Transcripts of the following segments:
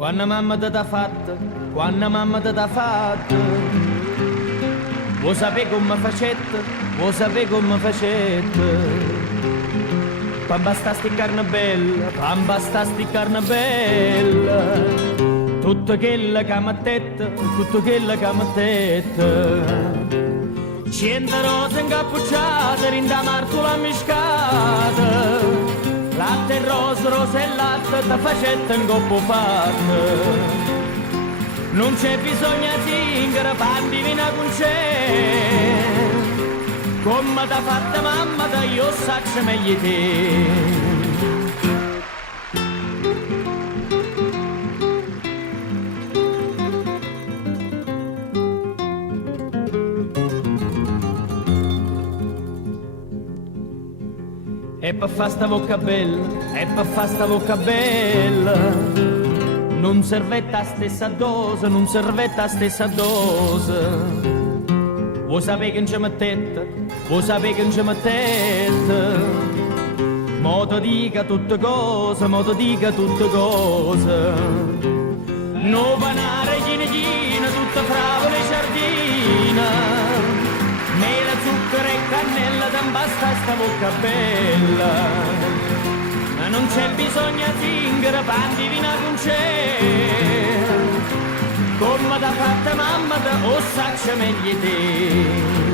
Quando mamma t'ha fatta, quando mamma t'ha fatta, vuoi sapere come facette, vuoi sapere come facette. Pamba sti carne bella, pamba sti carne bella, tutto quello che mi tetta, tutto quello che mi tetta. 100 rose incappucciate, rinda martula miscata, latte e rose, rose e latte, da facetta in coppo fatta. Non c'è bisogno di zingara, panni vina con c'è, come t'ha fatta mamma, da io saccio meglio te. E per fa sta bocca bella, e per fa sta bocca bella, non servetta la stessa dose, non servetta la stessa dose. Vuoi sapere che non ci mettete, vuoi sapere che non ci mettete, modo dica tutte cose, modo dica tutte cose. No panare, china, tutta fravola e sardina, mela, zucchero e cannella, te basta sta bocca bella. Ma non c'è bisogno di zingara, panni vina con c'è, come t'ha fatta mamma, te o saccia meglio te.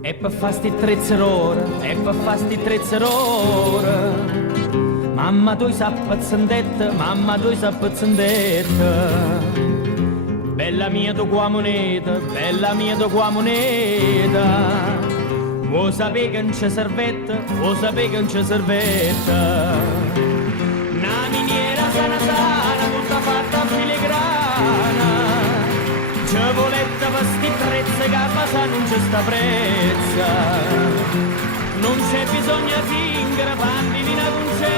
E per fa sti 13 ore, e per fa sti 13 ore, mamma tu sei pazzandetta, mamma tu sei pazzandetta. Bella mia tu qua moneta, bella mia tu qua moneta, vuoi sapere che non c'è servetta, vuoi sapere che non c'è servetta. Una miniera sana sana, tutta fatta filigrana, ci voletta per sti prezzi che a casa non c'è sta prezza. Non c'è bisogno di zingara, panni vina con c'è,